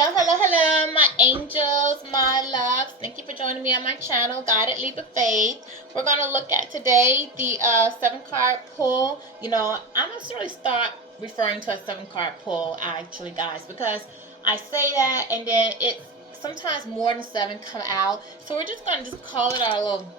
Hello, my angels, my loves. Thank you for joining me on my channel, Guided Leap of Faith. We're going to look at today the 7-card pull. I'm not necessarily start referring to a 7-card pull, actually, guys, because I say that and then it's sometimes more than 7 come out. So we're just going to just call it our little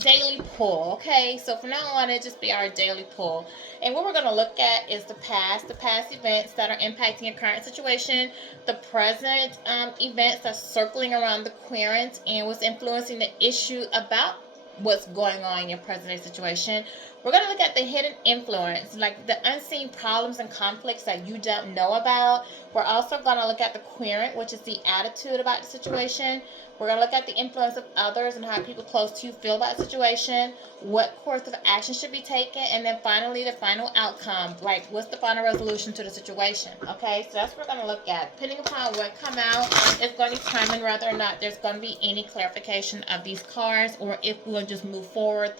daily pull. Okay, so from now on it just be our daily pull, and what we're going to look at is the past events that are impacting your current situation, the present events that's circling around the querent and what's influencing the issue about what's going on in your present situation. We're going to look at the hidden influence, like the unseen problems and conflicts that you don't know about. We're also going to look at the querent, which is the attitude about the situation. We're going to look at the influence of others and how people close to you feel about the situation, what course of action should be taken, and then finally the final outcome, like what's the final resolution to the situation. Okay, so that's what we're going to look at. Depending upon what come out, it's going to determine whether or not there's going to be any clarification of these cards, or if we'll just move forward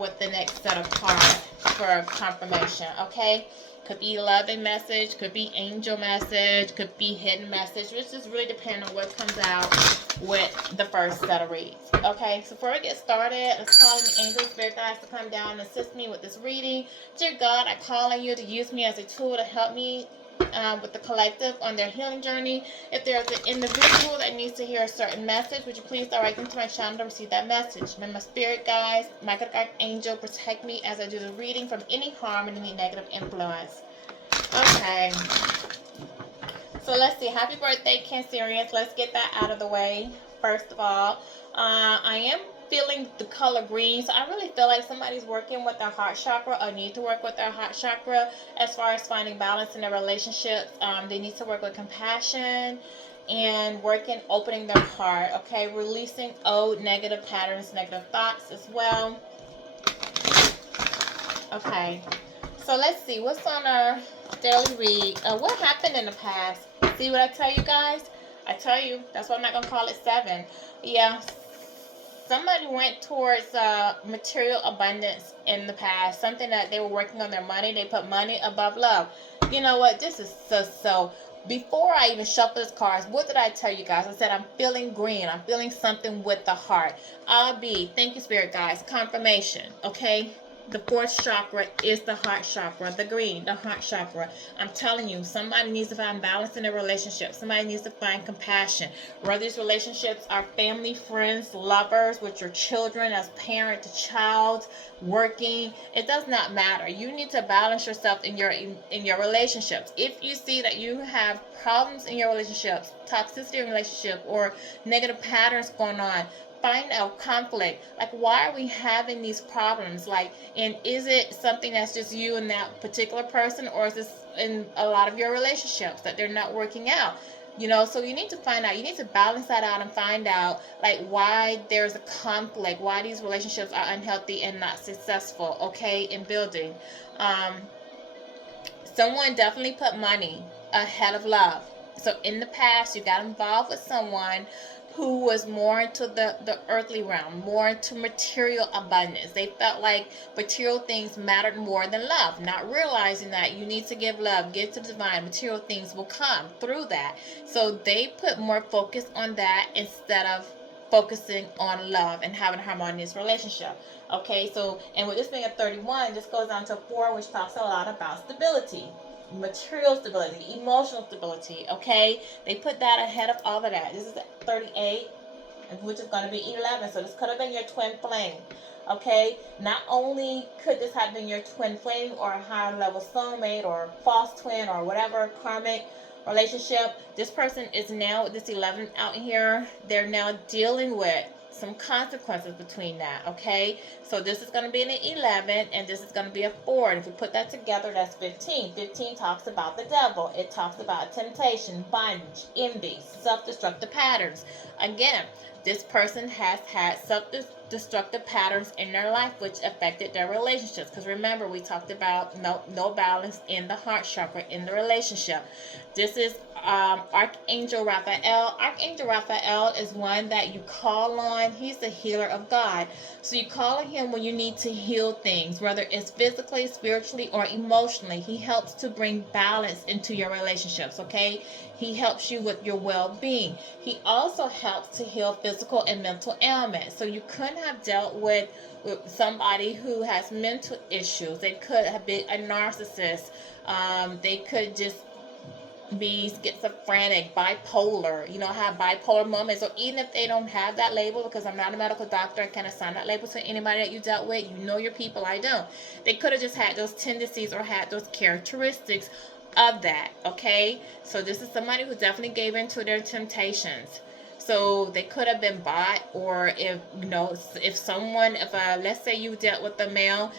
with the next set of cards for confirmation. Okay, could be loving message, could be angel message, could be hidden message, which just really depends on what comes out with the first set of reads. Okay, so before we get started, let's call on the angel spirit guides to come down and assist me with this reading. Dear God, I call on you to use me as a tool to help me with the collective on their healing journey. If there's an individual that needs to hear a certain message, would you please direct them to my channel to receive that message? May my spirit guides, my good archangel, protect me as I do the reading from any harm and any negative influence. Okay, so let's see. Happy birthday, Cancerians. Let's get that out of the way. First of all, I am feeling the color green, so I really feel like somebody's working with their heart chakra or need to work with their heart chakra as far as finding balance in their relationships. They need to work with compassion and working opening their heart. Okay, releasing old negative patterns, negative thoughts as well. Okay, so let's see what's on our daily read. What happened in the past? See what I tell you guys? I tell you, that's why I'm not going to call it 7. Yeah, somebody went towards material abundance in the past. Something that they were working on their money. They put money above love. You know what? This is so. Before I even shuffle these cards, what did I tell you guys? I said I'm feeling green. I'm feeling something with the heart. Thank you, Spirit guys. Confirmation, okay? The 4th chakra is the heart chakra, the green, the heart chakra. I'm telling you, somebody needs to find balance in their relationship. Somebody needs to find compassion. Whether these relationships are family, friends, lovers, with your children, as parent to child, working, it does not matter. You need to balance yourself in your relationships. If you see that you have problems in your relationships, toxicity in relationship, or negative patterns going on, find out conflict. Like, why are we having these problems? Like, and is it something that's just you and that particular person, or is this in a lot of your relationships that they're not working out? So you need to find out. You need to balance that out and find out, like, why there's a conflict, why these relationships are unhealthy and not successful, okay, in building. Someone definitely put money ahead of love. So in the past, you got involved with someone who was more into the earthly realm, more into material abundance. They felt like material things mattered more than love, not realizing that you need to give love, give to the divine. Material things will come through that. So they put more focus on that instead of focusing on love and having a harmonious relationship. Okay, so, and with this being a 31, this goes on to 4, which talks a lot about stability, material stability, emotional stability. Okay, they put that ahead of all of that. This is 38, which is going to be 11. So this could have been your twin flame. Okay, not only could this have been your twin flame or a higher level soulmate or false twin or whatever karmic relationship, this person is now with this 11 out here. They're now dealing with some consequences between that. Okay, so this is going to be an 11 and this is going to be a 4, and if we put that together, that's 15. 15 talks about the devil. It talks about temptation, bondage, envy, self-destructive patterns. Again, this person has had self-destructive patterns in their life which affected their relationships, because remember, we talked about no balance in the heart chakra in the relationship. This is Archangel Raphael. Archangel Raphael is one that you call on. He's the healer of God. So you call on him when you need to heal things, whether it's physically, spiritually, or emotionally. He helps to bring balance into your relationships, okay? He helps you with your well-being. He also helps to heal physical and mental ailments. So you couldn't have dealt with somebody who has mental issues. They could have been a narcissist. They could just be schizophrenic, bipolar, have bipolar moments, or even if they don't have that label, because I'm not a medical doctor, I can't assign that label to anybody that you dealt with. You know your people, I don't. They could have just had those tendencies or had those characteristics of that, okay? So this is somebody who definitely gave into their temptations. So they could have been bought, or if let's say you dealt with a male,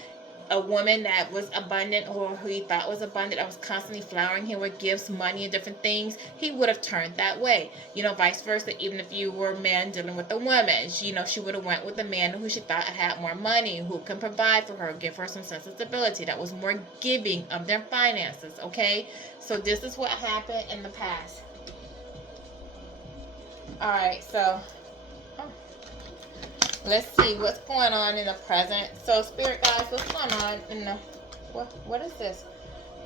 a woman that was abundant, or who he thought was abundant, that was constantly flowering him with gifts, money, and different things, he would have turned that way. Vice versa. Even if you were a man dealing with a woman, she would have went with a man who she thought had more money, who can provide for her, give her some sense of stability, that was more giving of their finances, okay? So this is what happened in the past. Alright, so let's see what's going on in the present. So spirit guys, what's going on in the what is this?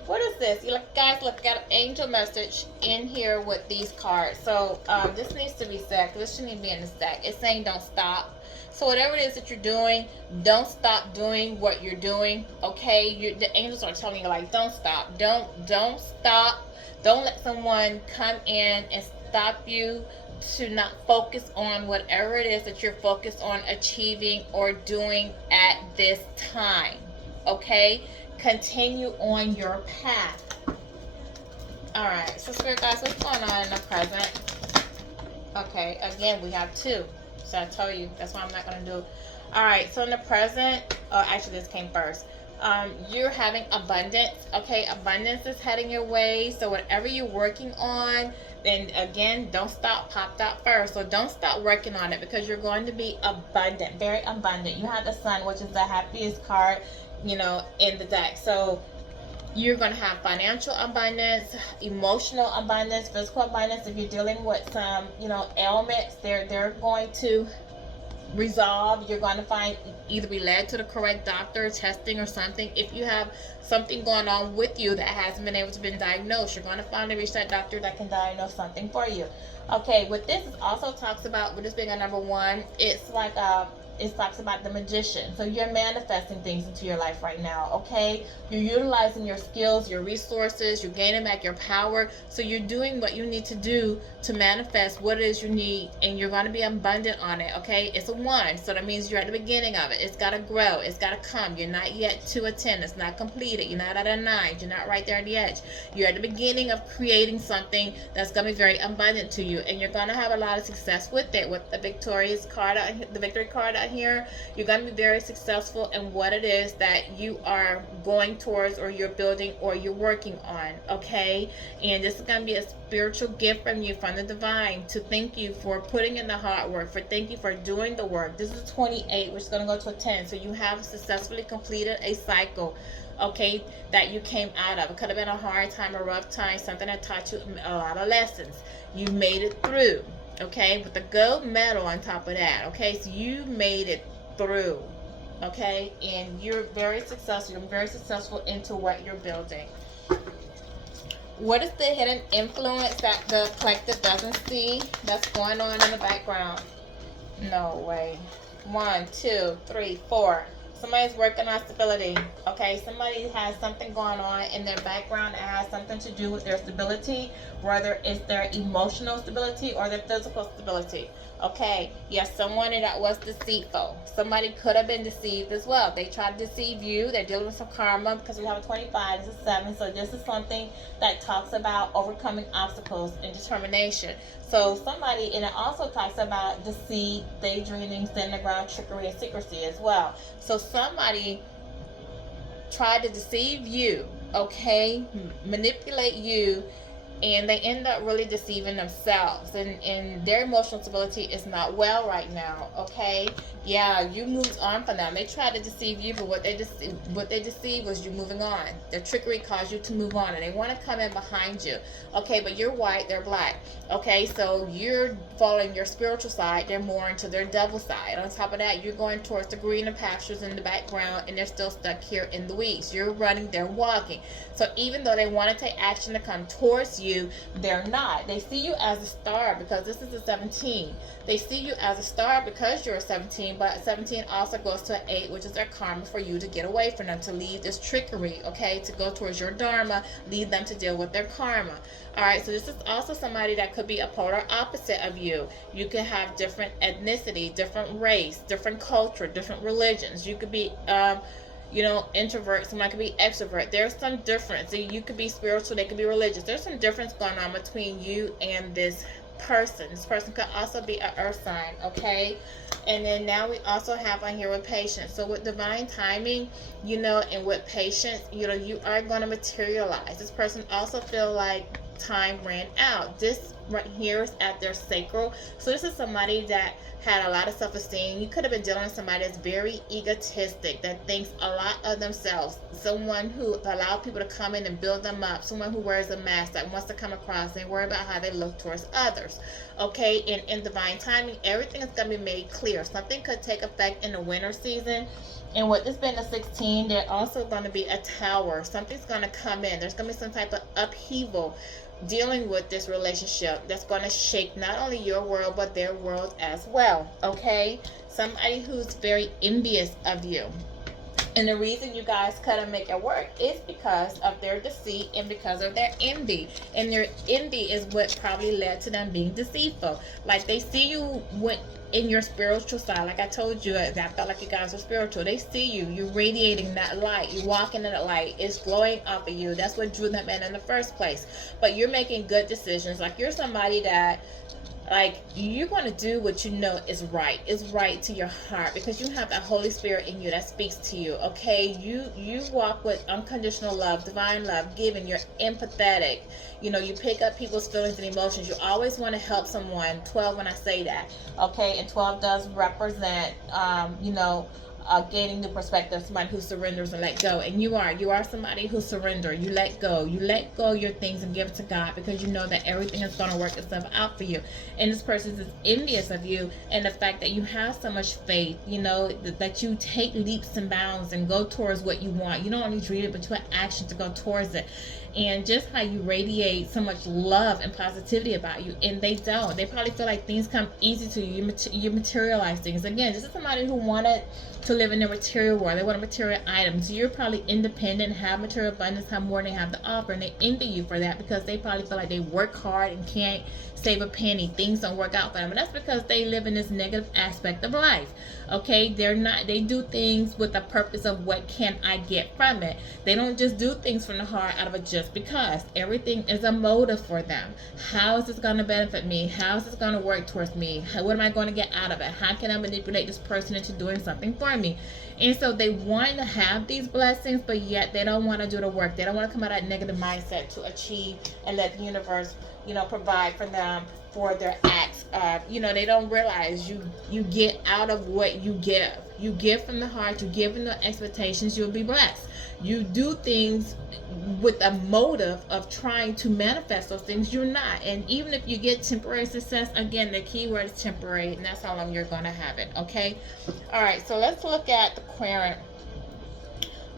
What is this? You guys look at an angel message in here with these cards. So this needs to be said. This shouldn't even be in the stack. It's saying don't stop. So whatever it is that you're doing, don't stop doing what you're doing. Okay, the angels are telling you, like, don't stop. Don't stop. Don't let someone come in and stop you to not focus on whatever it is that you're focused on achieving or doing at this time. Okay, continue on your path. Alright, so spirit guys, what's going on in the present? Okay, again, we have two. So I tell you, that's why I'm not going to do. Alright, so in the present, actually this came first. You're having abundance. Okay, abundance is heading your way. So whatever you're working on, then again, don't stop. Popped out first. So don't stop working on it, because you're going to be abundant, very abundant. You have the sun, which is the happiest card, in the deck. So you're going to have financial abundance, emotional abundance, physical abundance. If you're dealing with some, ailments, they're going to resolve. You're going to either be led to the correct doctor, testing or something. If you have something going on with you that hasn't been able to be diagnosed, you're going to finally reach that doctor that can diagnose something for you. Okay, with this, it also talks about, with this being a number one, it's like it talks about the magician. So you're manifesting things into your life right now, okay? You're utilizing your skills, your resources, you're gaining back your power. So you're doing what you need to do to manifest what it is you need, and you're going to be abundant on it, okay? It's a 1, so that means you're at the beginning of it. It's got to grow. It's got to come. You're not yet to a 10. It's not completed. You're not at a 9. You're not right there at the edge. You're at the beginning of creating something that's going to be very abundant to you, and you're going to have a lot of success with it. With the victorious card, the victory card out here, you're going to be very successful in what it is that you are going towards, or you're building, or you're working on, okay? And this is going to be a spiritual gift from you, from the divine, to thank you for putting in the hard work, for thank you for doing the work. This is 28, which is going to go to a 10. So you have successfully completed a cycle, okay, that you came out of. It could have been a hard time, a rough time, something that taught you a lot of lessons. You made it through, okay, with the gold medal on top of that, okay? So you made it through, okay? And you're very successful. You're very successful into what you're building. What is the hidden influence that the collective doesn't see that's going on in the background? No way. 1, 2, 3, 4. Somebody's working on stability. Okay, somebody has something going on in their background that has something to do with their stability, whether it's their emotional stability or their physical stability. Okay, yes, someone that was deceitful. Somebody could have been deceived as well. They tried to deceive you. They're dealing with some karma, because we have a 25, it's a 7. So this is something that talks about overcoming obstacles and determination. So somebody, and it also talks about deceit, daydreaming, stand the ground, trickery, and secrecy as well. So somebody tried to deceive you, okay, manipulate you, and they end up really deceiving themselves, and their emotional stability is not well right now, okay? Yeah, you moved on from them. They tried to deceive you, but what they deceived was you moving on. Their trickery caused you to move on, and they want to come in behind you, okay? But you're white, they're black, okay? So you're following your spiritual side, they're more into their devil side. On top of that, you're going towards the greener pastures in the background, and they're still stuck here in the weeds. You're running, they're walking. So even though they want to take action to come towards you, you, they're not. They see you as a star because this is a 17. They see you as a star because you're a 17, but 17 also goes to an 8, which is their karma for you to get away from them, to leave this trickery, okay, to go towards your dharma, lead them to deal with their karma. All right, so this is also somebody that could be a polar opposite of you. You could have different ethnicity, different race, different culture, different religions. You could be introvert, somebody could be extrovert. There's some difference. You could be spiritual, they could be religious. There's some difference going on between you and this person. This person could also be an earth sign, okay? And then now we also have on here with patience. So with divine timing, and with patience, you are going to materialize. This person also feel like time ran out. This right here is at their sacral. So this is somebody that had a lot of self-esteem. You could have been dealing with somebody that's very egotistic, that thinks a lot of themselves, someone who allowed people to come in and build them up, someone who wears a mask, that wants to come across and worry about how they look towards others. Okay, and in divine timing, everything is going to be made clear. Something could take effect in the winter season. And with this being a 16, there's also going to be a tower. Something's going to come in. There's going to be some type of upheaval dealing with this relationship that's going to shake not only your world but their world as well. Okay, somebody who's very envious of you, and the reason you guys couldn't make it work is because of their deceit and because of their envy. And their envy is what probably led to them being deceitful. Like, they see you in your spiritual side. Like I told you, I felt like you guys are spiritual. They see you. You're radiating that light. You're walking in that light. It's glowing off of you. That's what drew them in the first place. But you're making good decisions. Like, you're somebody that, like, you're going to do what you know is right. It's right to your heart because you have that Holy Spirit in you that speaks to you. Okay, you walk with unconditional love, divine love, giving. You're empathetic. You pick up people's feelings and emotions. You always want to help someone. 12 when I say that. Okay, and 12 does represent gaining new perspective, somebody who surrenders and let go. And you are somebody who surrender. You let go your things and give it to God because you know that everything is going to work itself out for you. And this person is envious of you and the fact that you have so much faith, that you take leaps and bounds and go towards what you want. You don't only dream it, but you have action to go towards it. And just how you radiate so much love and positivity about you, and they don't. They probably feel like things come easy to you. You materialize things. Again, this is somebody who wanted to live in the material world. They want material items. You're probably independent, have material abundance, have more than they have to offer, and they envy you for that because they probably feel like they work hard and can't save a penny. Things don't work out for them, and that's because they live in this negative aspect of life. Okay, they do things with the purpose of what can I get from it. They don't just do things from the heart out of a just because. Everything is a motive for them. How is this going to benefit me? How is this going to work towards me? What am I going to get out of it? How can I manipulate this person into doing something for me? And so they want to have these blessings, but yet they don't want to do the work. They don't want to come out of that negative mindset to achieve and let the universe provide for them for their acts. They don't realize you get out of what you give. You give from the heart. You give in the expectations. You'll be blessed. You do things with a motive of trying to manifest those things. You're not. And even if you get temporary success, again, the key word is temporary, and that's how long you're going to have it. Okay. All right. So let's look at the querent.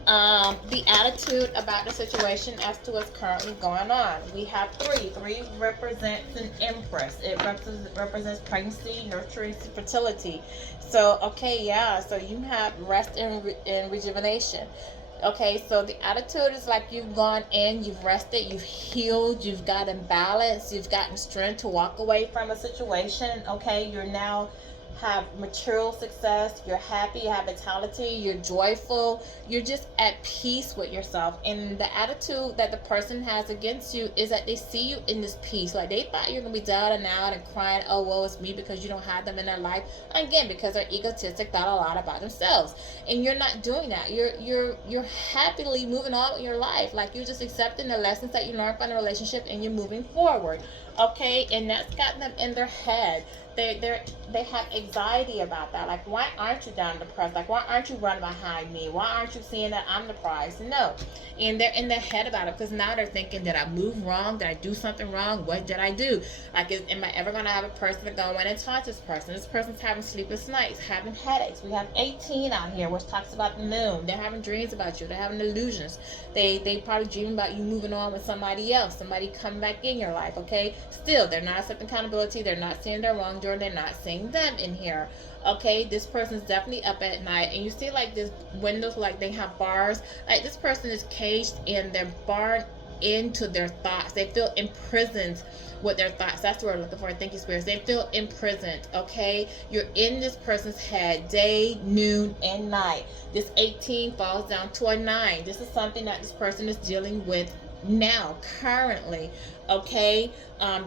The attitude about the situation as to what's currently going on. We have 3. 3 represents an empress. It represents pregnancy, nurturing, fertility. So, okay, yeah. So you have rest and rejuvenation. Okay, so the attitude is like you've gone in, you've rested, you've healed, you've gotten balance, you've gotten strength to walk away from a situation. Okay, you're now have material success, you're happy, you have vitality, you're joyful, you're just at peace with yourself. And the attitude that the person has against you is that they see you in this peace. Like, they thought you're gonna be down and out and crying, oh woe is me, because you don't have them in their life. Again, because they're egotistic, thought a lot about themselves. And you're not doing that. You're happily moving on with your life. Like, you're just accepting the lessons that you learned from the relationship and you're moving forward. Okay, and that's got them in their head. They have anxiety about that. Like, why aren't you down depressed? Like, why aren't you running behind me? Why aren't you seeing that I'm the prize? No. And they're in their head about it because now they're thinking, did I move wrong? Did I do something wrong? What did I do? Like, am I ever going to have a person to go in and talk to this person? This person's having sleepless nights, having headaches. We have 18 out here, which talks about the moon. They're having dreams about you. They're having illusions. They probably dream about you moving on with somebody else, somebody coming back in your life, okay? Still, they're not accepting accountability. They're not seeing their wrongdoing. They're not seeing them in here. Okay, this person's definitely up at night, and you see like this windows, like they have bars. Like, this person is caged and they're barred into their thoughts. They feel imprisoned with their thoughts. That's what we're looking for. Thank you, spirits. They feel imprisoned. Okay, you're in this person's head day, noon, and night. This 18 falls down to a 9. This is something that this person is dealing with now, currently. Okay,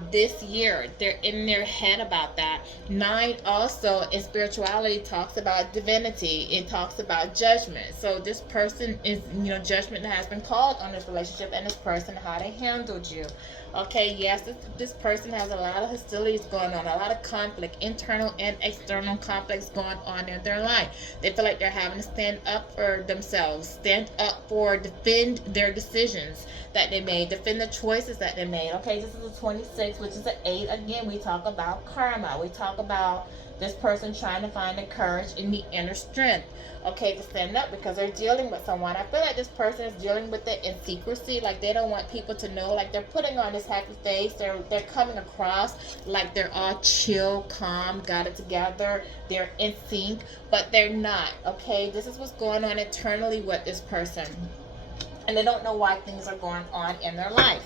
this year they're in their head about that. 9 also in spirituality talks about divinity. It talks about judgment. So this person is, judgment has been called on this relationship and this person, how they handled you. Okay, yes, this person has a lot of hostilities going on, a lot of conflict, internal and external conflicts going on in their life. They feel like they're having to stand up for themselves, stand up for, defend their decisions that they made, defend the choices that they made. Okay, this is a 26, which is an 8. Again, we talk about karma. We talk about this person trying to find the courage and the inner strength, okay, to stand up because they're dealing with someone. I feel like this person is dealing with it in secrecy. Like, they don't want people to know. Like, they're putting on this happy face. They're coming across like they're all chill, calm, got it together. They're in sync, but they're not. Okay, this is what's going on internally with this person, and they don't know why things are going on in their life.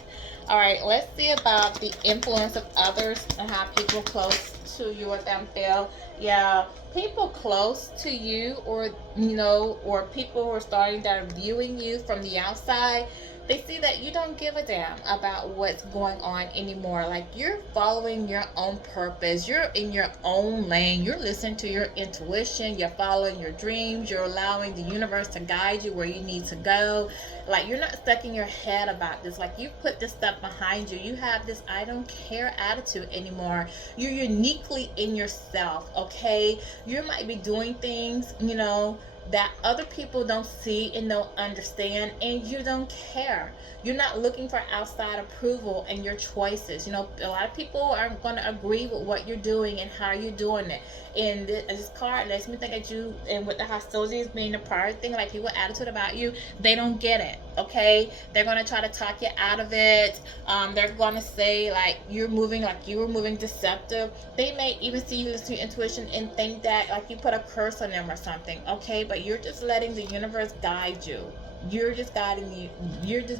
All right, let's see about the influence of others and how people close to you or them feel. Yeah, people close to you, or or people who are starting that are viewing you from the outside, they see that you don't give a damn about what's going on anymore. Like, you're following your own purpose. You're in your own lane. You're listening to your intuition. You're following your dreams. You're allowing the universe to guide you where you need to go. Like, you're not stuck in your head about this. Like, you put this stuff behind you. You have this I don't care attitude anymore. You're uniquely in yourself, okay? You might be doing things, that other people don't see and don't understand, and you don't care. You're not looking for outside approval in your choices. A lot of people aren't going to agree with what you're doing and how you're doing it. And this card lets me think that you, and with the hostilities being the prior thing, like people attitude about you, they don't get it. Okay, they're going to try to talk you out of it. They're going to say like you were moving deceptive. They may even see you listen to your intuition and think that like you put a curse on them or something. Okay, but you're just letting the universe guide you. You're just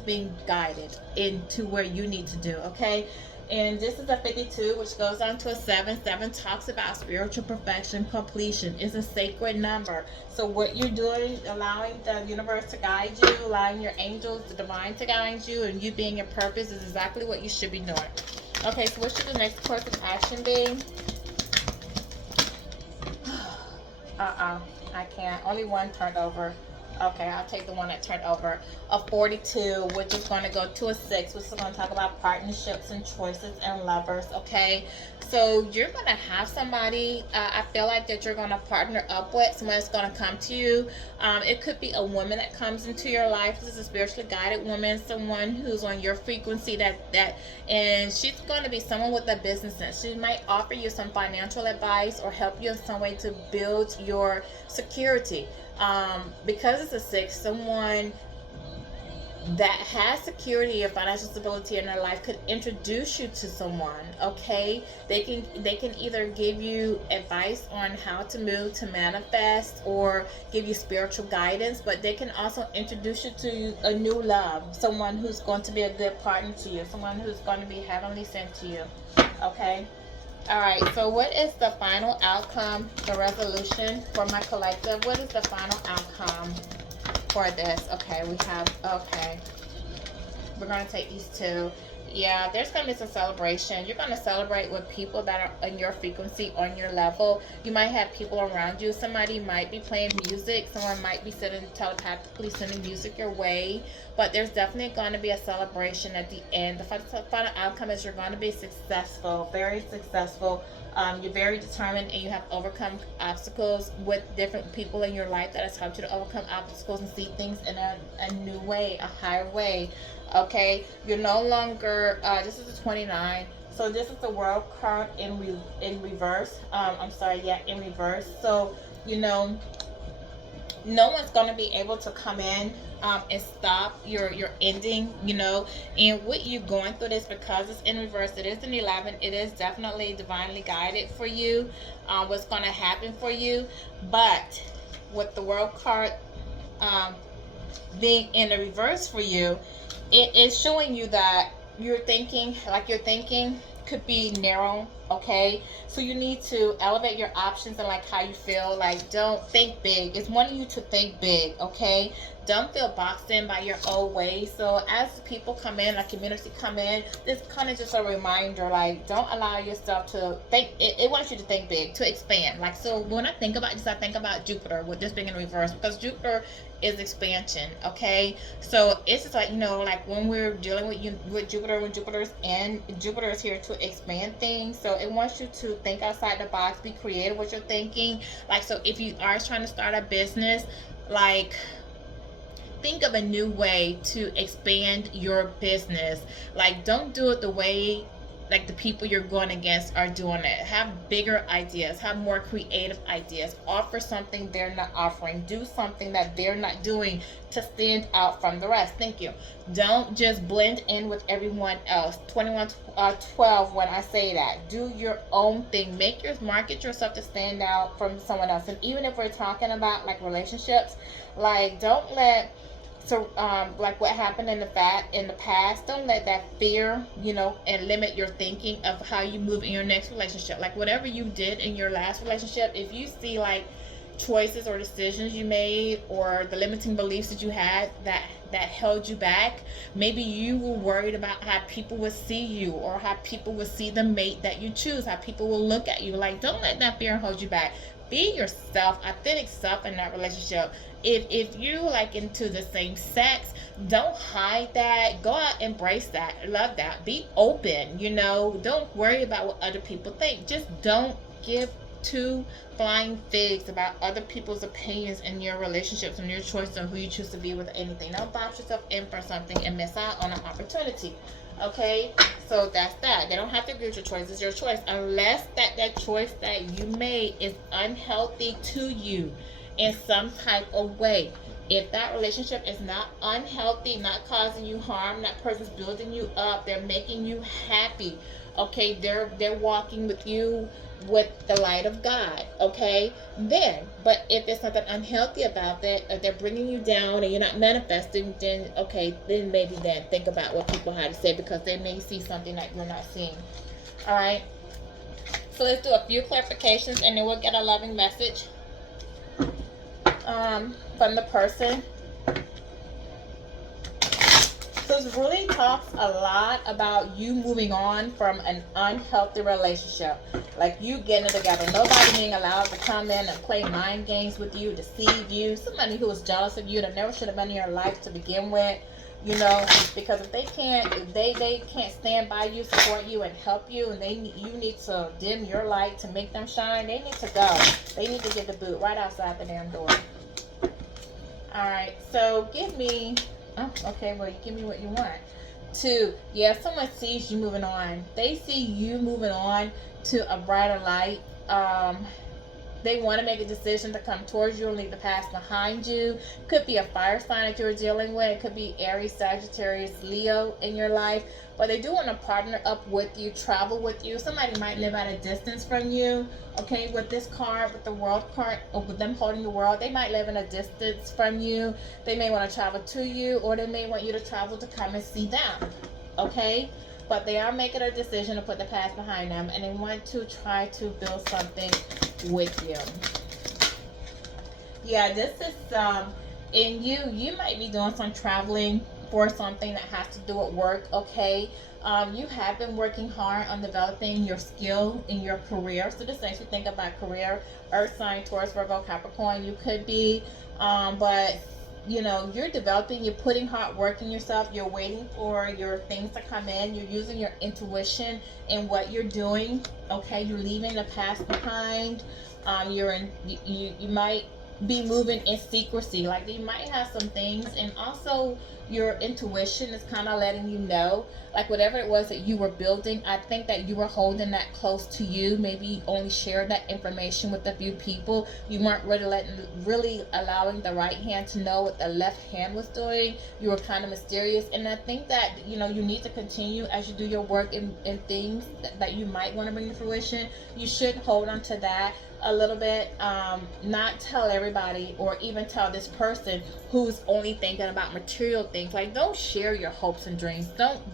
being guided into where you need to do. Okay, and this is a 52, which goes on to a 7. 7 talks about spiritual perfection, completion. It's a sacred number. So what you're doing, allowing the universe to guide you, allowing your angels, the divine to guide you, and you being your purpose is exactly what you should be doing. Okay, so what should the next course of action be? I can't. Only one turned over. Okay, I'll take the one that turned over. A 42, which is going to go to a 6, which is going to talk about partnerships and choices and lovers. Okay, so you're going to have somebody, I feel like that you're going to partner up with, someone that's going to come to you. It could be a woman that comes into your life. This is a spiritually guided woman, someone who's on your frequency, and she's going to be someone with a business sense. She might offer you some financial advice or help you in some way to build your security. Because it's a 6, someone that has security or financial stability in their life could introduce you to someone. Okay, they can either give you advice on how to move to manifest or give you spiritual guidance, but they can also introduce you to a new love, someone who's going to be a good partner to you, someone who's going to be heavenly sent to you. Okay. All right, so what is the final outcome, the resolution for my collective? What is the final outcome for this? Okay, we're going to take these two. Yeah, there's gonna be some celebration. You're gonna celebrate with people that are on your frequency, on your level. You might have people around you. Somebody might be playing music. Someone might be sitting telepathically sending music your way. But there's definitely gonna be a celebration at the end. The final outcome is you're gonna be successful, very successful. You're very determined and you have overcome obstacles with different people in your life that has helped you to overcome obstacles and see things in a new way, a higher way. Okay, you're no longer this is the 29, so this is the world card in reverse. I'm sorry, yeah, in reverse. So you know, no one's going to be able to come in and stop your ending, and with you going through this, because it's in reverse, it is an 11, it is definitely divinely guided for you, what's going to happen for you. But with the world card um, being in the reverse for you, it is showing you that you're thinking, could be narrow. Okay, so you need to elevate your options and like how you feel. Like, don't think big. It's wanting you to think big. Okay, don't feel boxed in by your old ways. So as people come in, like community come in, this kind of just a reminder, like, don't allow yourself to think. It wants you to think big, to expand. Like, so when I think about this, I think about Jupiter with this being in reverse, because Jupiter is expansion. Okay, so it's just like, like when we're dealing with Jupiter, when Jupiter is here to expand things. So it wants you to think outside the box, be creative with your thinking. Like, so if you are trying to start a business, like, think of a new way to expand your business. Like, don't do it the way like the people you're going against are doing it. Have bigger ideas, have more creative ideas, offer something they're not offering, do something that they're not doing to stand out from the rest. Thank you. Don't just blend in with everyone else. 12, when I say that, do your own thing. Market yourself to stand out from someone else. And even if we're talking about like relationships, like, don't let, so like what happened in the past, don't let that fear, and limit your thinking of how you move in your next relationship. Like, whatever you did in your last relationship, if you see like choices or decisions you made, or the limiting beliefs that you had that held you back, maybe you were worried about how people would see you, or how people would see the mate that you choose, how people will look at you. Like, don't let that fear hold you back. Be yourself, authentic self in that relationship. If you like into the same sex, don't hide that. Go out, embrace that, love that, be open. Don't worry about what other people think. Just don't give two flying figs about other people's opinions in your relationships and your choice on who you choose to be with. Anything, don't box yourself in for something and miss out on an opportunity. Okay, so that's that. They don't have to agree with your choice. It's your choice, unless that choice that you made is unhealthy to you in some type of way. If that relationship is not unhealthy, not causing you harm, that person's building you up, they're making you happy, okay, they're walking with you with the light of God, okay, then. But if there's something unhealthy about that, if they're bringing you down and you're not manifesting, then okay, then maybe then think about what people have to say, because they may see something that you're not seeing. All right, so let's do a few clarifications and then we'll get a loving message from the person. So this really talks a lot about you moving on from an unhealthy relationship. Like, you getting it together. Nobody being allowed to come in and play mind games with you, deceive you. Somebody who was jealous of you that never should have been in your life to begin with. Because if they can't stand by you, support you, and help you, and you need to dim your light to make them shine, they need to go. They need to get the boot right outside the damn door. Alright, so give me, okay, well, you give me what you want. 2, yeah, someone sees you moving on. They see you moving on to a brighter light. They want to make a decision to come towards you and leave the past behind you. Could be a fire sign that you're dealing with. It could be Aries, Sagittarius, Leo in your life. But they do want to partner up with you, travel with you. Somebody might live at a distance from you. Okay, with this card, with the world card, or with them holding the world, they might live in a distance from you. They may want to travel to you, or they may want you to travel to come and see them. Okay? But they are making a decision to put the past behind them, and they want to try to build something with you. Yeah, this is and you might be doing some traveling for something that has to do with work. Okay, You have been working hard on developing your skill in your career. So this makes you think about career, Earth sign, Taurus, Virgo, Capricorn. You could be, but you know, you're developing, you're putting hard work in yourself, you're waiting for your things to come in, you're using your intuition in what you're doing. Okay, you're leaving the past behind. You're in, you might be moving in secrecy, like you might have some things, and also your intuition is kind of letting you know, like whatever it was that you were building, I think that you were holding that close to you. Maybe you only shared that information with a few people. You weren't really allowing the right hand to know what the left hand was doing. You were kind of mysterious, and I think that, you know, you need to continue as you do your work in things that you might want to bring to fruition. You should hold on to that a little bit. Not tell everybody, or even tell this person who's only thinking about material things. Like, don't share your hopes and dreams.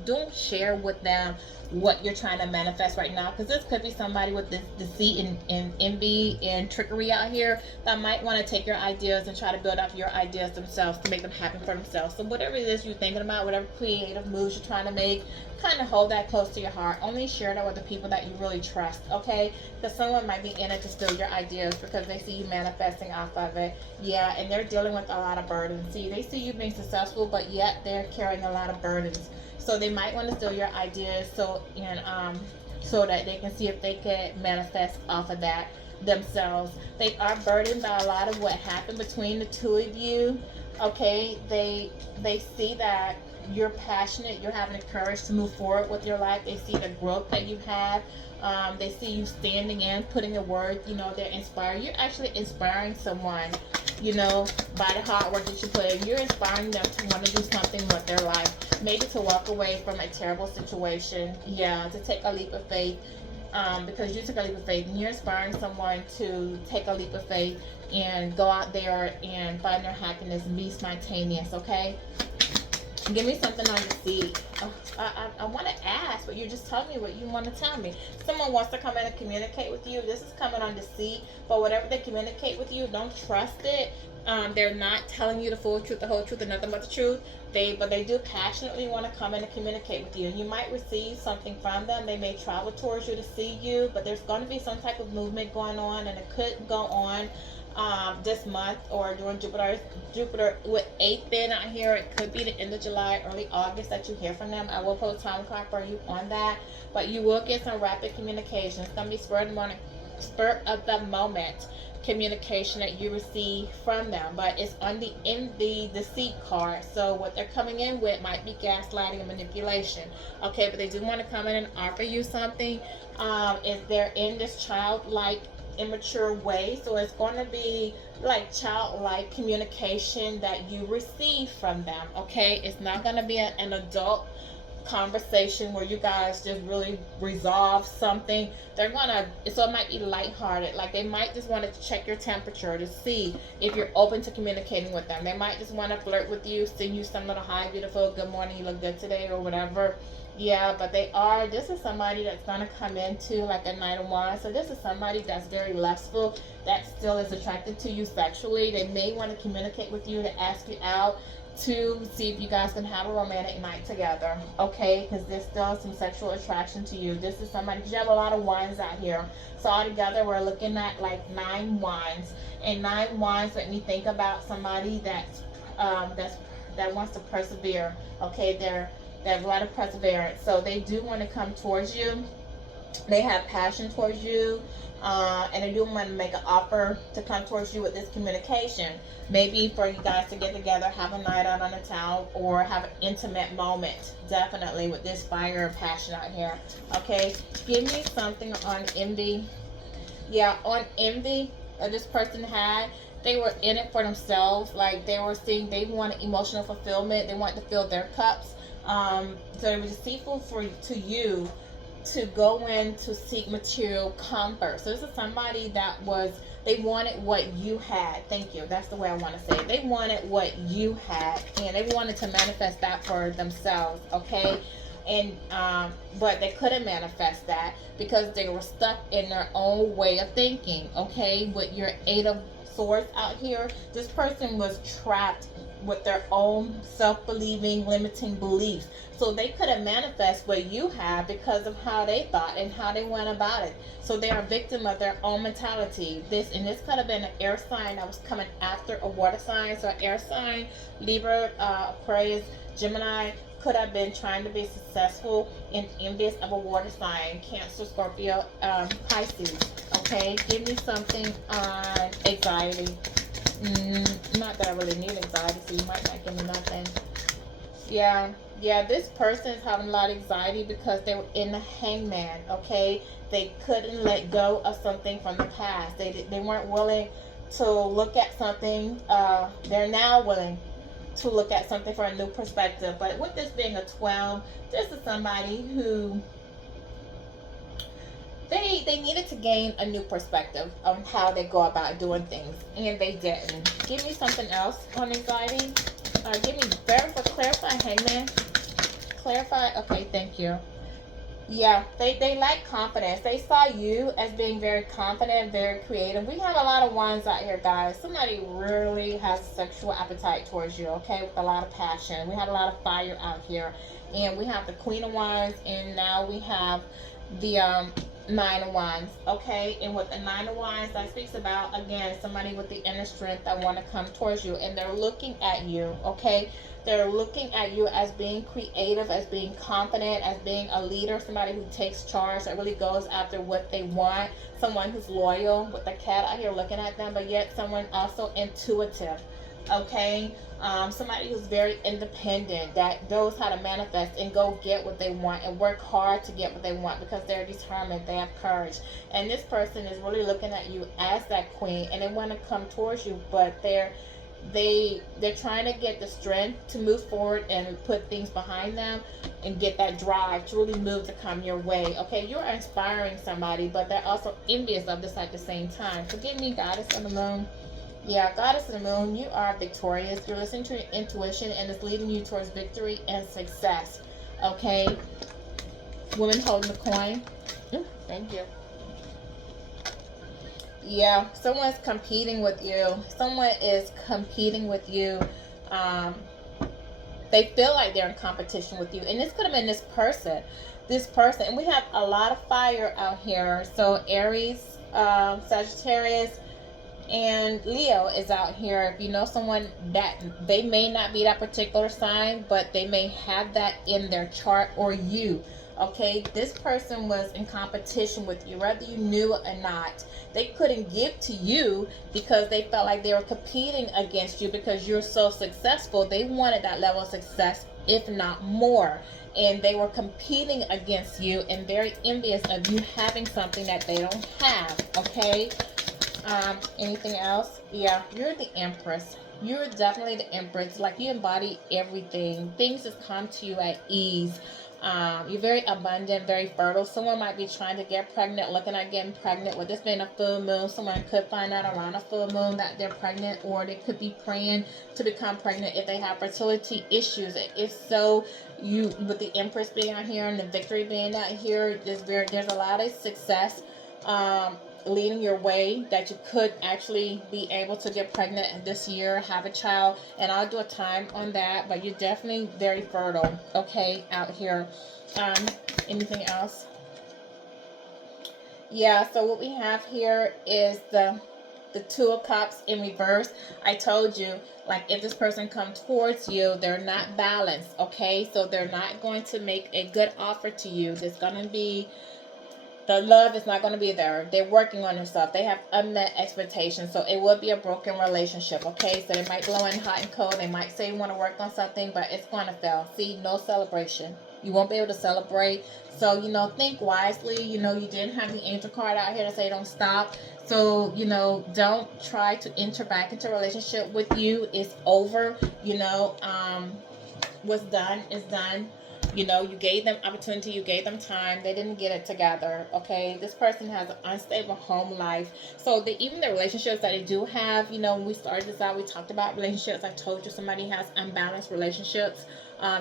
Don't share with them what you're trying to manifest right now, because this could be somebody with this deceit and envy and trickery out here that might want to take your ideas and try to build up your ideas themselves to make them happen for themselves. So whatever it is you're thinking about, whatever creative moves you're trying to make, kind of hold that close to your heart. Only share that with the people that you really trust, okay? Because someone might be in it to steal your ideas because they see you manifesting off of it. Yeah, and they're dealing with a lot of burdens. See, they see you being successful, but yet they're carrying a lot of burdens. So they might want to steal your ideas, so that they can see if they can manifest off of that themselves. They are burdened by a lot of what happened between the two of you. Okay, they see that you're passionate, you're having the courage to move forward with your life. They see the growth that you've had. They see you standing in, putting the word, you know, they're inspired. You're actually inspiring someone, you know, by the hard work that you put in. You're inspiring them to want to do something with their life. Maybe to walk away from a terrible situation. Yeah, to take a leap of faith. Because you took a leap of faith, and you're inspiring someone to take a leap of faith and go out there and find their happiness and be spontaneous, okay? Give me something on the seat. Oh, I want to ask, but you just tell me what you want to tell me. Someone wants to come in and communicate with you. This is coming on the seat, but whatever they communicate with you, don't trust it. They're not telling you the full truth, the whole truth, and nothing but the truth. But they do passionately want to come in and communicate with you, and you might receive something from them. They may travel towards you to see you, but there's going to be some type of movement going on, and it could go on this month or during Jupiter with 8th in out here. It could be the end of July, early August that you hear from them. I will put a time clock for you on that, but you will get some rapid communication. It's going to be spur of the moment communication that you receive from them, but it's on the deceit card. So what they're coming in with might be gaslighting and manipulation, okay? But they do want to come in and offer you something. If they're in this childlike, immature way, so it's going to be like childlike communication that you receive from them, okay? It's not going to be an adult conversation where you guys just really resolve something. They're gonna, so it might be lighthearted. Like, they might just want to check your temperature to see if you're open to communicating with them. They might just want to flirt with you, send you some little hi beautiful, good morning, you look good today, or whatever. Yeah, but this is somebody that's gonna come into like a Knight of Wands. So this is somebody that's very lustful, that still is attracted to you sexually. They may want to communicate with you, to ask you out, to see if you guys can have a romantic night together, okay? Because there's still some sexual attraction to you. This is somebody, because you have a lot of wands out here. So altogether, we're looking at like 9 wands, and 9 wands make me think about somebody that wants to persevere. Okay, they have a lot of perseverance, so they do want to come towards you. They have passion towards you. And they do want to make an offer to come towards you with this communication. Maybe for you guys to get together, have a night out on the town, or have an intimate moment. Definitely with this fire and passion out here. Okay, give me something on envy. Yeah, on envy, this person had, they were in it for themselves. Like, they were seeing, they wanted emotional fulfillment. They wanted to fill their cups. So it was deceitful to you to go in to seek material comfort. So this is somebody that they wanted what you had. Thank you. That's the way I want to say it. They wanted what you had, and they wanted to manifest that for themselves, okay? And but they couldn't manifest that because they were stuck in their own way of thinking, okay? With your 8 of Swords out here, this person was trapped with their own self-believing limiting beliefs. So they couldn't manifest what you have because of how they thought and how they went about it. So they are a victim of their own mentality. This could have been an air sign that was coming after a water sign. So air sign, Libra, Aquarius, Gemini, could have been trying to be successful and envious of a water sign, Cancer, Scorpio, Pisces. Okay, give me something on anxiety. Not that I really need anxiety, so you might not give me nothing. Yeah, this person is having a lot of anxiety because they were in the hangman, okay? They couldn't let go of something from the past. They weren't willing to look at something. They're now willing to look at something from a new perspective. But with this being a 12, this is somebody who they needed to gain a new perspective on how they go about doing things, and they didn't. Give me something else on anxiety. Give me clarify, hangman. Clarify. Okay, thank you. Yeah, they lack confidence. They saw you as being very confident, very creative. We have a lot of wands out here, guys. Somebody really has a sexual appetite towards you, okay, with a lot of passion. We have a lot of fire out here. And we have the Queen of Wands, and now we have the Nine of Wands, okay? And with the Nine of Wands, that speaks about, again, somebody with the inner strength that want to come towards you, and they're looking at you, okay? They're looking at you as being creative, as being confident, as being a leader, somebody who takes charge, that really goes after what they want, someone who's loyal, with the cat out here looking at them, but yet someone also intuitive, okay? Somebody who's very independent, that knows how to manifest and go get what they want and work hard to get what they want because they're determined, they have courage. And this person is really looking at you as that queen, and they want to come towards you, but they're trying to get the strength to move forward and put things behind them and get that drive to really move to come your way. Okay, you're inspiring somebody, but they're also envious of this at the same time. Forgive me, Goddess of the Moon. Yeah, Goddess of the Moon, you are victorious. You're listening to your intuition, and it's leading you towards victory and success. Okay? Woman holding the coin. Thank you. Yeah, someone's competing with you. Someone is competing with you. They feel like they're in competition with you. And this could have been this person. This person. And we have a lot of fire out here. So Aries, Sagittarius, and Leo is out here. If you know someone that they may not be that particular sign, but they may have that in their chart, or you. Okay, this person was in competition with you, whether you knew it or not. They couldn't give to you because they felt like they were competing against you because you're so successful. They wanted that level of success, if not more. And they were competing against you and very envious of you having something that they don't have. Okay. Anything else? Yeah, you're the Empress. You're definitely the Empress. Like, you embody everything. Things just come to you at ease. You're very abundant, very fertile. Someone might be trying to get pregnant, looking at getting pregnant. With this being a full moon, someone could find out around a full moon that they're pregnant, or they could be praying to become pregnant if they have fertility issues. If so, you, with the Empress being out here and the victory being out here, there's a lot of success leading your way, that you could actually be able to get pregnant this year, have a child, and I'll do a time on that. But you're definitely very fertile, okay, out here. Anything else? Yeah, so what we have here is the Two of Cups in reverse. I told you, like, if this person comes towards you, they're not balanced, okay? So they're not going to make a good offer to you. There's going to be, the love is not going to be there. They're working on themselves. They have unmet expectations. So it will be a broken relationship, okay? So they might blow in hot and cold. They might say you want to work on something, but it's going to fail. See, no celebration. You won't be able to celebrate. So, think wisely. You didn't have the angel card out here to say don't stop. So, don't try to enter back into a relationship with you. It's over. What's done is done. You gave them opportunity, you gave them time, they didn't get it together, okay? This person has an unstable home life. So even the relationships that they do have, when we started this out, we talked about relationships. I told you somebody has unbalanced relationships.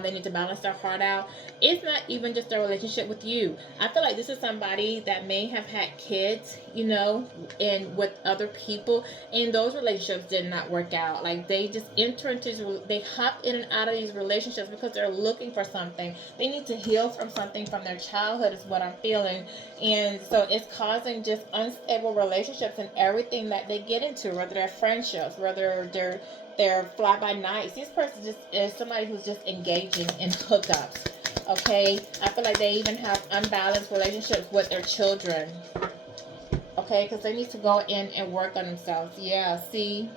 They need to balance their heart out. It's not even just their relationship with you. I feel like this is somebody that may have had kids, you know, and with other people, and those relationships did not work out. Like they just enter into, they hop in and out of these relationships because they're looking for something. They need to heal from something from their childhood, is what I'm feeling. And so it's causing just unstable relationships and everything that they get into, whether they're friendships, whether they're fly by nights. This person just is somebody who's just engaging in hookups. Okay, I feel like they even have unbalanced relationships with their children. Okay, because they need to go in and work on themselves. Yeah, see,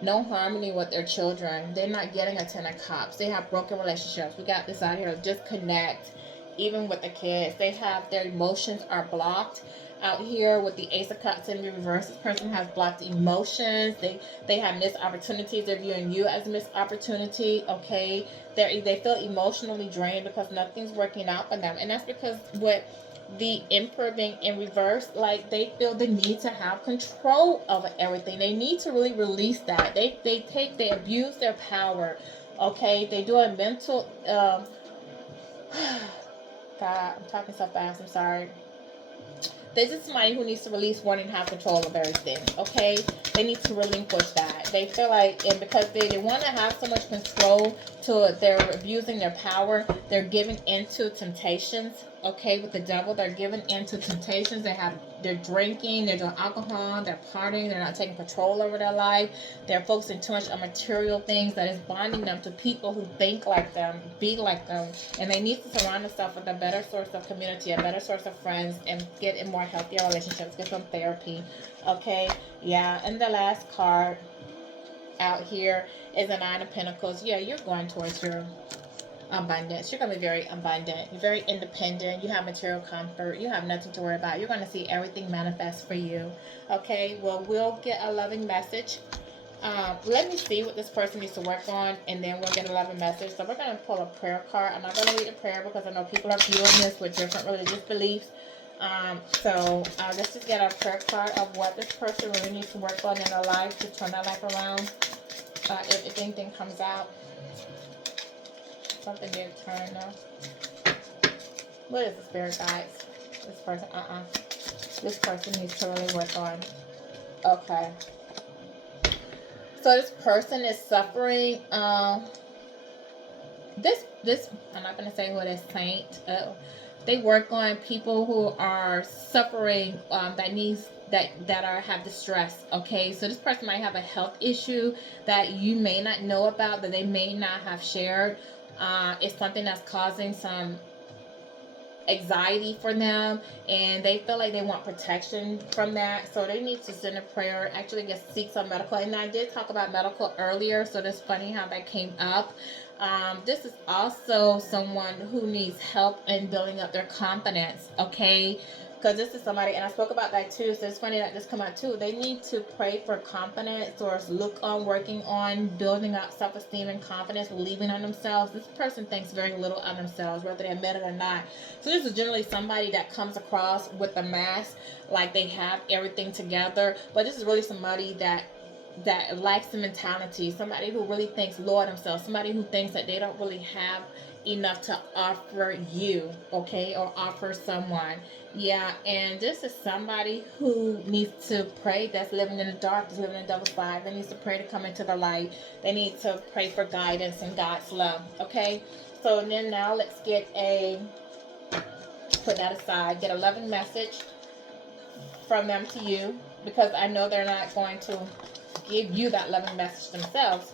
no harmony with their children. They're not getting a 10 of cups. They have broken relationships. We got this out here. Disconnect, even with the kids. They have, their emotions are blocked out here with the Ace of Cups in reverse. This person has blocked emotions. They have missed opportunities. They're viewing you as missed opportunity. Okay, they feel emotionally drained because nothing's working out for them, and that's because what the Emperor being in reverse, like they feel the need to have control over everything. They need to really release that. They abuse their power. Okay, they do a mental God, I'm talking so fast, I'm sorry. This is somebody who needs to release wanting to have control of everything. Okay, they need to relinquish that. They feel like, and because they want to have so much control, to they're abusing their power. They're giving into temptations. Okay, with the devil, they're giving into temptations. They're drinking, they're doing alcohol, they're partying, they're not taking control over their life. They're focusing too much on material things that is bonding them to people who think like them, be like them, and they need to surround themselves with a better source of community, a better source of friends, and get in more healthier relationships, get some therapy. Okay, yeah. And the last card out here is a Nine of Pentacles. Yeah, you're going towards your abundance. You're going to be very abundant. You're very independent. You have material comfort. You have nothing to worry about. You're going to see everything manifest for you. Okay, well, we'll get a loving message. Let me see what this person needs to work on, and then we'll get a loving message. So we're going to pull a prayer card. I'm not going to read a prayer because I know people are viewing this with different religious beliefs. So let's just get a prayer card of what this person really needs to work on in their life to turn their life around. If anything comes out. Something new turn though. What is the spirit guides? This person, This person needs to really work on. Okay. So this person is suffering. This I'm not gonna say what is saint. They work on people who are suffering. That have distress. Okay, so this person might have a health issue that you may not know about, that they may not have shared. It's something that's causing some anxiety for them, and they feel like they want protection from that. So they need to send a prayer, actually get seek some medical. And I did talk about medical earlier, so it's funny how that came up. This is also someone who needs help in building up their confidence. Okay, because this is somebody, and I spoke about that too, so it's funny that this come out too. They need to pray for confidence, or look on working on building up self-esteem and confidence, believing on themselves. This person thinks very little of themselves, whether they admit it or not. So this is generally somebody that comes across with a mask, like they have everything together, but this is really somebody that lacks the mentality, somebody who really thinks low of themselves, somebody who thinks that they don't really have enough to offer you, okay, or offer someone. Yeah, and this is somebody who needs to pray, that's living in the dark, that's living in double side. They need to pray to come into the light. They need to pray for guidance and God's love. Okay, so then now let's get put that aside, get a loving message from them to you, because I know they're not going to give you that loving message themselves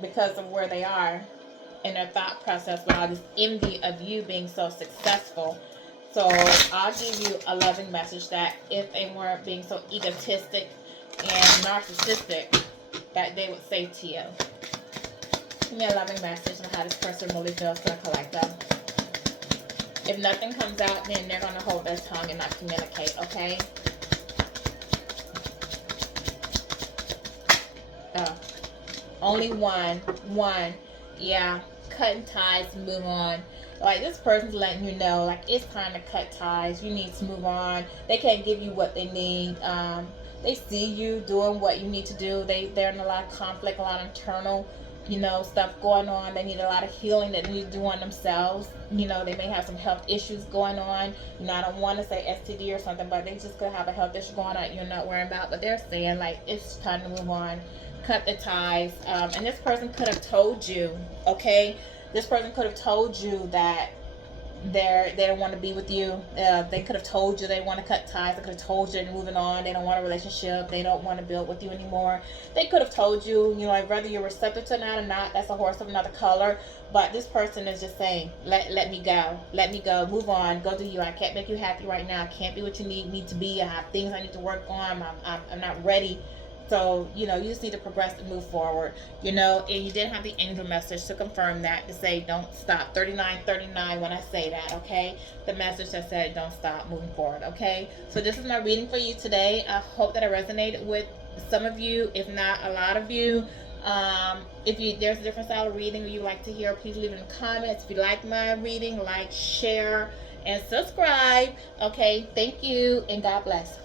because of where they are in their thought process, with all this envy of you being so successful. So I'll give you a loving message that if they weren't being so egotistic and narcissistic, that they would say to you. Give me a loving message on how this person really feels to the collective. If nothing comes out, then they're going to hold their tongue and not communicate, okay? Only one. Yeah, cutting ties, move on. Like, this person's letting you know, like, it's time to cut ties. You need to move on. They can't give you what they need. They see you doing what you need to do. They're in a lot of conflict, a lot of internal stuff going on. They need a lot of healing that they need to do on themselves. They may have some health issues going on. I don't want to say STD or something, but they just could have a health issue going on you're not worrying about. But they're saying, like, it's time to move on, cut the ties. And this person could have told you, okay? This person could have told you that they don't want to be with you. They could have told you they want to cut ties. They could have told you they're moving on. They don't want a relationship. They don't want to build with you anymore. They could have told you, whether you're receptive to that or not. That's a horse of another color. But this person is just saying, let me go. Let me go. Move on. Go do you. I can't make you happy right now. I can't be what you need me to be. I have things I need to work on. I'm not ready. So, you just need to progress and move forward, and you did have the angel message to confirm that, to say don't stop. 3939 when I say that, okay? The message that said don't stop moving forward, okay? So this is my reading for you today. I hope that it resonated with some of you, if not a lot of you. If there's a different style of reading you like to hear, please leave it in the comments. If you like my reading, like, share, and subscribe. Okay, thank you, and God bless.